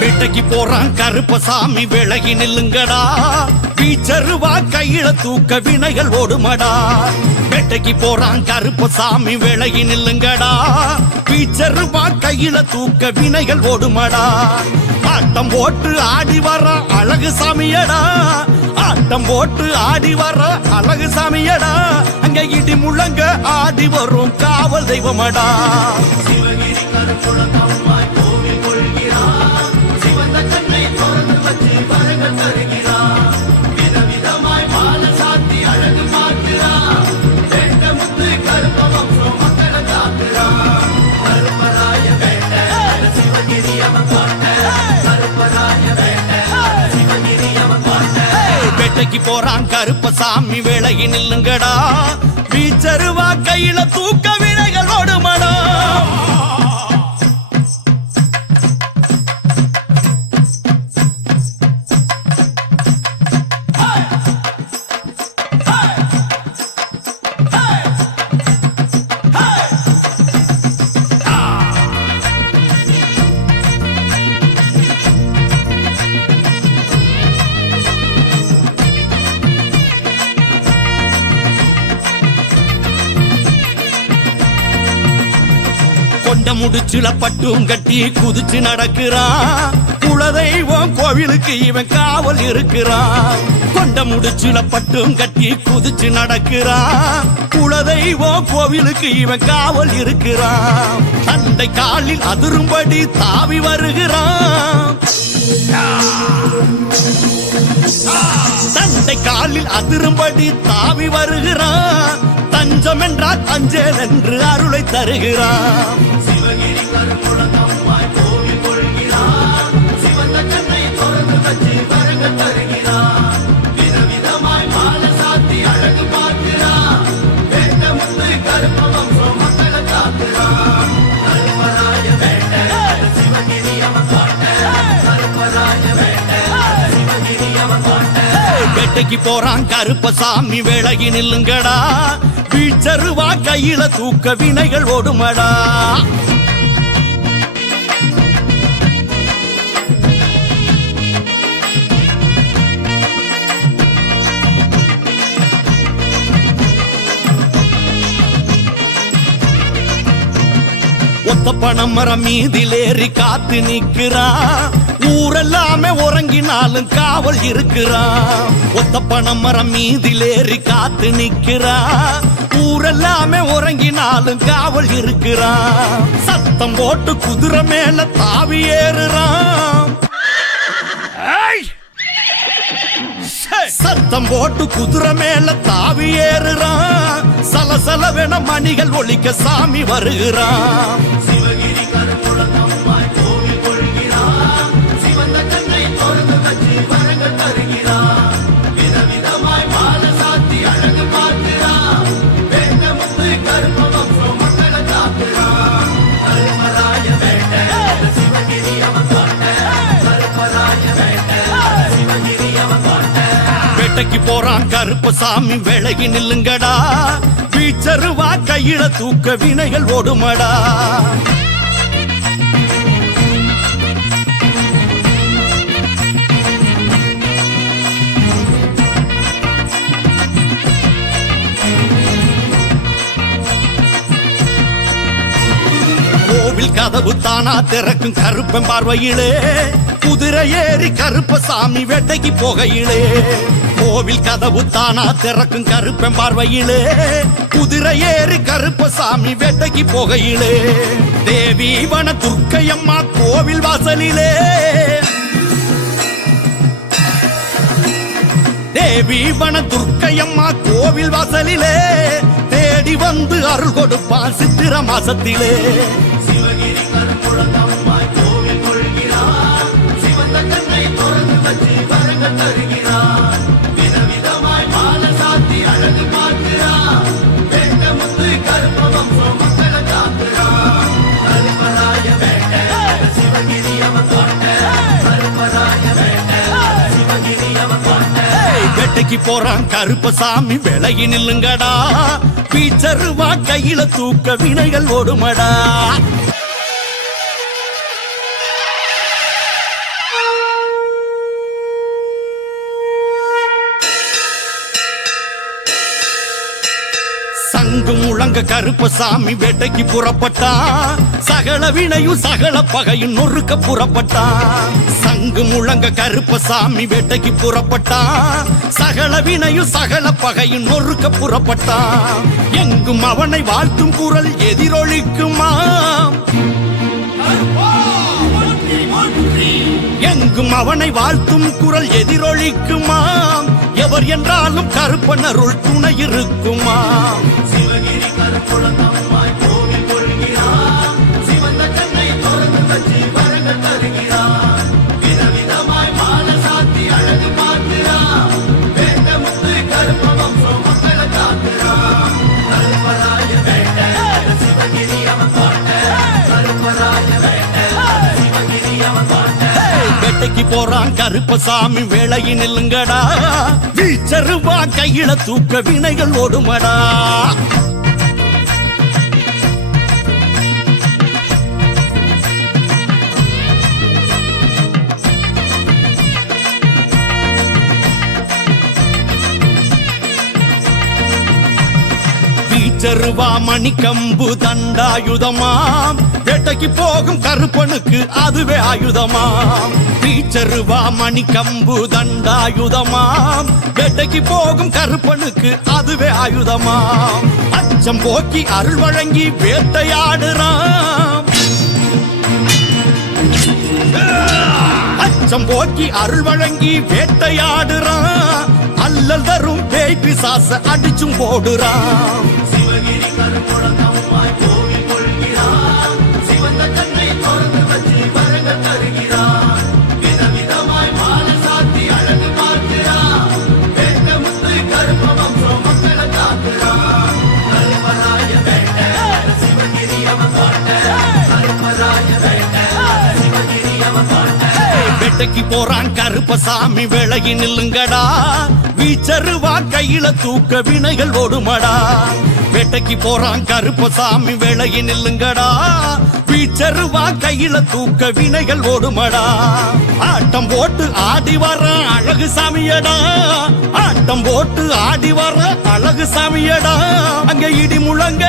வேட்டைக்கு போறான் கருப்பசாமி விலகி நில்லுங்கடா, வீச்சருவா கையில தூக்க வினைகள் ஓடுமடா. வேட்டைக்கு போறான் கருப்பசாமி விலகி நில்லுங்கடா, வீச்சருவா கையில தூக்க வினைகள் ஓடுமடா. ஆட்டம் போட்டு ஆடி வர அழகு சாமியடா, ஆட்டம் போட்டு ஆடி வர அழகு சாமியடா. அங்க இடி முழங்க ஆடி வரும் காவல் தெய்வமடா. சிவகிரி கருப்புலமாய் கோவில் கொள்கிறான், சிவந்த கண்ணை திறந்து வச்சு வரங்கள் தருகிறான். விதவிதமாய் மாலை சாத்தி அழகு பார்க்கிறான், வேட்ட முத்து கருப்ப வம்சம் மக்களை காக்கிறான். கருப்பராய வேட்ட சிவகிரி அவன் பாட்ட, கருப்பராய வேட்ட சிவகிரி அவன் பாட்ட. வேட்டைக்கு போறான் கருப்பசாமி விலகி நில்லுங்கடா, வீச்சருவா கையில தூக்க வினைகள் ஓடுமடா. கொண்ட முடிச்சுல பட்டும் கட்டி குதிச்சு நடக்கிறான், குலதெய்வம் கோவிலுக்கு இவன் காவல் இருக்கிறான். கொண்ட முடிச்சுல பட்டும் கட்டி குதிச்சு நடக்கிறான், குலதெய்வம் கோவிலுக்கு இவன் காவல் இருக்கிறான். தண்டை காலில் அதிரும்படி தாவி வருகிறான், தண்டை காலில் அதிரும்படி தாவி வருகிறான். தஞ்சம் என்றால் அஞ்சேல் என்று அருளை தருகிறான். சிவகிரி கருப்புலமாய் கோவில் கொள்கிறான், சிவந்த கண்ணை திறந்து வச்சு வரங்கள் தருகிறான். விதவிதமாய் மாலை சாத்தி அழகு பார்க்கிறான், வேட்ட முத்து கருப்ப வம்சம் மக்களை காக்கிறான். கருப்பராய வேட்ட சிவகிரி அவன் பாட்ட, கருப்பராய வேட்ட சிவகிரி அவன் பாட்ட. வேட்டைக்கு போறான் கருப்பசாமி விலகி நில்லுங்கடா, வீச்சருவா கையில தூக்க வினைகள் ஓடுமடா. ஒத்த பணம் மரம் மீதிலேறி காத்து நிற்கிறான், ஊரெல்லாமே உறங்கினாலும் காவல் இருக்கிறான். ஒத்த பணம் மரம் மீதிலேறி காத்து நிற்கிறான், ஊரெல்லாமே உறங்கினாலும் காவல் இருக்கிறான். சத்தம் போட்டு குதிரை மேல தாவி ஏறுறான், சத்தம் போட்டு குதிரை மேல தாவி ஏறுறான். சலசலவென மணிகள் ஒலிக்க சாமி வருகிறான். சிவகிரி கருப்புலமாய் கோவில் கொள்கிறான், சிவந்த கண்ணை திறந்து வச்சு வரங்கள் தருகிறான். விதவிதமாய் மாலை சாத்தி அழகு பார்க்கிறான், வேட்ட முத்து கருப்ப வம்சம் மக்களை காக்கிறான். கருப்பராய வேட்ட சிவகிரி அவன் பாட்ட, கருப்பராய வேட்ட சிவகிரி அவன் பாட்ட. வேட்டைக்கு போறான் கருப்பசாமி விலகி நில்லுங்கடா, வீச்சருவா கையில தூக்க வினைகள் ஓடுமடா. கோவில் கதவு தானா திறக்கும் கருப்பன் பார்வையிலே, குதிரை ஏறி கருப்பசாமி வேட்டைக்கு போகையிலே. கோவில் கதவு தானா திறக்கும் கருப்பன் பார்வையிலே, குதிரை ஏறி கருப்பசாமி வேட்டைக்கு போகையிலே. தேவி வன துர்க்கையம்மா கோவில் வாசலிலே, தேவி வன துர்க்கையம்மா கோவில் வாசலிலே, தேடி வந்து அருள் கொடுப்பான் சித்திர மாசத்திலே. சிவகிரி கருப்புலமாய் கோவில் கொள்கிறான், சிவந்த கண்ணை திறந்து வச்சு வரங்கள் தருகிறான். விதவிதமாய் மாலை சாத்தி அழகு பார்க்கிறான், வேட்ட முத்து கருப்ப வம்சம் மக்களை காக்கிறான். வேட்டைக்கு போறான் கருப்பசாமி விலகி நில்லுங்கடா பீச்சருவா கையில தூக்க வினைகள் ஓடுமடா சங்கு முழங்க கருப்பசாமி வேட்டைக்கு புறப்பட்டான் சகல வினையும் சகல பகையும் நொறுக்க புறப்பட்டான் சங்கு முழங்க கருப்பசாமி வேட்டைக்கு புறப்பட்டான் சகல வினையும் சகல பகையும் நொறுக்க புறப்பட்டான் எங்கும் அவனை வாழ்த்தும் குரல் எதிரொலிக்குமா எங்கும் அவனை வாழ்த்தும் குரல் எதிரொலிக்குமா எவர் என்றாலும் கருப்பனருள் துணை இருக்குமா சிவகிரி கருப்புலத்தம்மாய் கோவில் கொள்கிறான் சிவந்த கண்ணை திறந்து வச்சு வரங்கள் தருகிறான் விதவிதமாய் மாலை சாத்தி அழகு பார்க்கிறான் வேட்ட முத்து கருப்ப வம்சம் மக்களை காக்கிறான் கருப்பராய வேட்ட சிவகிரி அவன் பாட்ட கருப்பராய வேட்ட சிவகிரி அவன் பாட்ட வேட்டைக்கு போறான் கருப்பசாமி வேளையை நில்லுங்கடா வீச்சருவா கையில தூக்க வினைகள் ஓடுமடா வீச்சருவா மணிக்கம்பு தண்டாயுதமாம் வேட்டைக்கு போகும் கருப்பனுக்கு அதுவே ஆயுதமாம் வீச்சருவா மணிக்கம்பு தண்டாயுதமாம் வேட்டைக்கு போகும் கருப்பனுக்கு அதுவே ஆயுதமாம் அச்சம் போக்கி அருள் வழங்கி வேட்டையாடுறான் அச்சம் போக்கி அருள் வழங்கி வேட்டையாடுறான் அல்லல் தரும் பேய் பிசாச அடிச்சும் போடுறான் சிவகிரி கருப்புலத்தம்மாய் கோவில் கொள்கிறான் சிவந்த கண்ணை திறந்து வச்சு வரங்கள் தருகிறான் விதவிதமாய் மாலை சாத்தி அழகு பார்க்கிறான் வேட்ட முத்து கருப்ப வம்சம் மக்களை காக்கிறான் கருப்பராய வேட்ட சிவகிரி அவன் பாட்ட கருப்பராய வேட்ட சிவகிரி அவன் பாட்ட வேட்டைக்கு போறான் கருப்பசாமி விலகி நில்லுங்கடா வீச்சருவா கையில தூக்க வினைகள் ஓடுமடா வேட்டைக்கு போறான் கருப்பசாமி விலகி நில்லுங்கடா வீச்சருவா கையில தூக்க வினைகள் ஓடுமடா ஆட்டம் போட்டு ஆடி வர அழகு சாமியடா ஆட்டம் போட்டு ஆடி வர அழகு சாமியடா அங்க இடி முழங்க